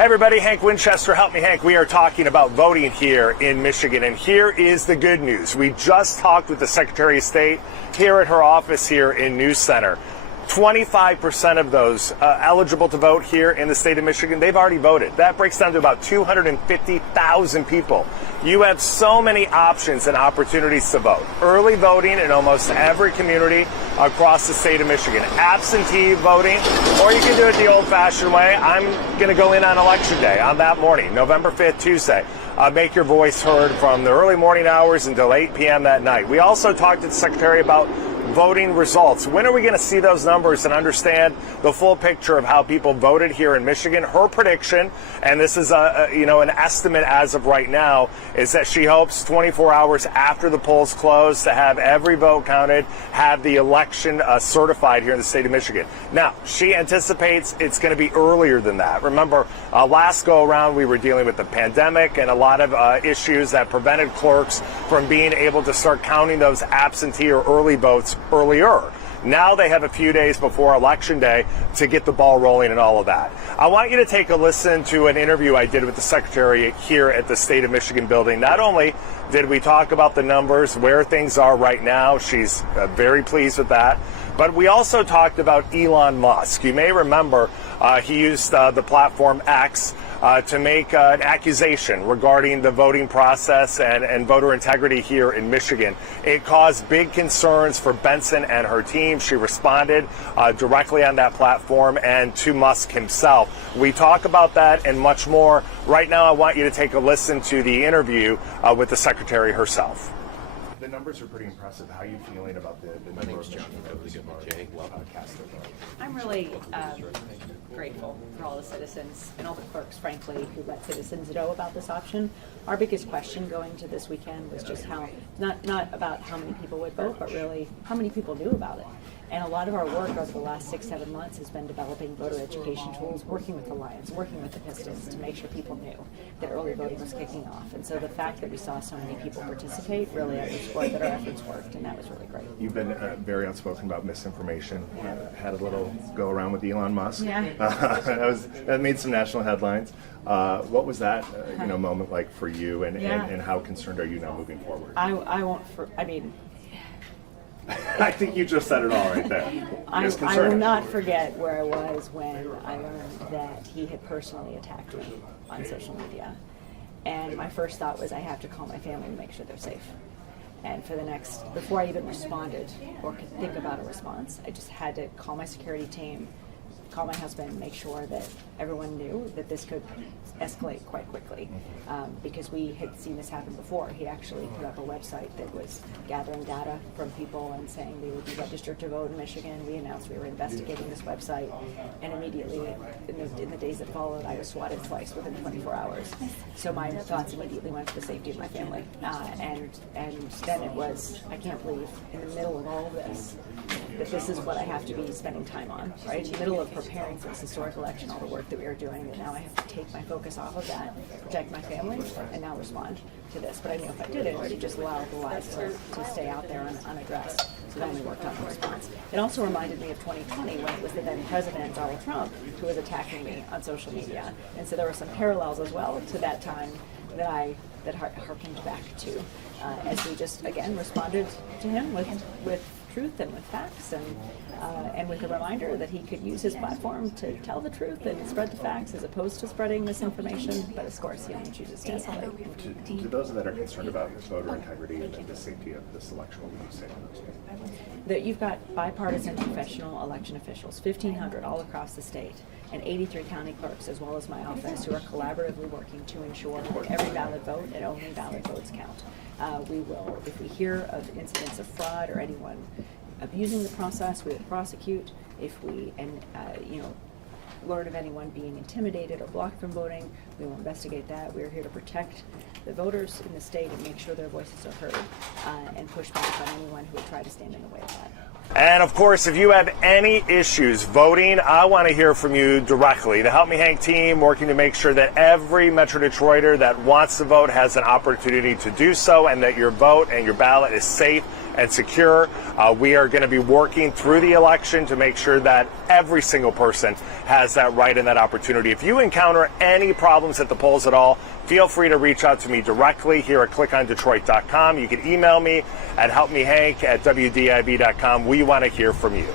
Everybody, Hank Winchester, help me, Hank. We are talking about voting here in Michigan, and here is the good news. We just talked with the Secretary of State here at her office here in News Center. 25% of those eligible to vote here in the state of Michigan, they've already voted. That breaks down to about 250,000 people. You have so many options and opportunities to vote. Early voting in almost every community across the state of Michigan. Absentee voting, or you can do it the old-fashioned way. I'm going to go in on Election Day on that morning, November 5th, Tuesday. Make your voice heard from the early morning hours until 8 p.m. that night. We also talked to the Secretary about voting results. When are we going to see those numbers and understand the full picture of how people voted here in Michigan? Her prediction, and this is an estimate as of right now, is that she hopes 24 hours after the polls close to have every vote counted, have the election certified here in the state of Michigan. Now, she anticipates it's going to be earlier than that. Remember, last go around we were dealing with the pandemic and a lot of issues that prevented clerks from being able to start counting those absentee or early votes earlier. Now they have a few days before Election Day to get the ball rolling and all of that. I want you to take a listen to an interview I did with the Secretary here at the State of Michigan building. Not only did we talk about the numbers, where things are right now, she's very pleased with that, but we also talked about Elon Musk. You may remember he used the platform X to make an accusation regarding the voting process and voter integrity here in Michigan. It caused big concerns for Benson and her team. She responded directly on that platform and to Musk himself. We talk about that and much more. Right now, I want you to take a listen to the interview with the Secretary herself. The numbers are pretty impressive. How are you feeling about the number of I'm really grateful for all the citizens and all the clerks, frankly, who let citizens know about this option. Our biggest question going to this weekend was just how, not about how many people would vote, but really how many people knew about it. And a lot of our work over the last 6-7 months has been developing voter education tools, working with the Lions, working with the Pistons to make sure people knew that early voting was kicking off. And so the fact that we saw so many people participate really underscored that our efforts worked, and that was really great. You've been very outspoken about misinformation. Had a little go around with Elon Musk. Yeah. That made some national headlines. What was that moment like for you, and how concerned are you now moving forward? I think you just said it all right there. I will not forget where I was when I learned that he had personally attacked me on social media. And my first thought was I have to call my family to make sure they're safe. And before I even responded or could think about a response, I just had to call my security team, call my husband, make sure that everyone knew that this could escalate quite quickly, because we had seen this happen before. He actually put up a website that was gathering data from people and saying they would be registered to vote in Michigan. We announced we were investigating this website, and immediately, in the days that followed, I was swatted twice within 24 hours. So my thoughts immediately went to the safety of my family, and then it was, I can't believe, in the middle of all of this, that this is what I have to be spending time on, right? In the middle of preparing for this historic election, all the work that we are doing, that now I have to take my focus off of that, protect my family, and now respond to this. But I knew if I did it would just allow the lies to stay out there unaddressed. So then we worked on the response. It also reminded me of 2020 when it was the then President Donald Trump who was attacking me on social media. And so there were some parallels as well to that time that harkened back to as we just, again, responded to him with truth and with facts and with a reminder that he could use his platform to tell the truth and spread the facts as opposed to spreading misinformation. But of course, he chooses to escalate. To those that are concerned about voter integrity and the safety of this election, what would you say to those? That you've got bipartisan professional election officials, 1,500 all across the state, and 83 county clerks, as well as my office, who are collaboratively working to ensure that every valid vote and only valid votes count. We will, if we hear of incidents of fraud or anyone abusing the process, we will prosecute. If we learn of anyone being intimidated or blocked from voting, we will investigate that. We are here to protect the voters in the state and make sure their voices are heard, and push back on anyone who would try to stand in the way of that. And of course, if you have any issues voting, I want to hear from you directly. The Help Me Hank team working to make sure that every Metro Detroiter that wants to vote has an opportunity to do so, and that your vote and your ballot is safe and secure. We are going to be working through the election to make sure that every single person has that right and that opportunity. If you encounter any problems at the polls at all, feel free to reach out to me directly here at clickondetroit.com. You can email me at helpmehank@wdib.com. We want to hear from you.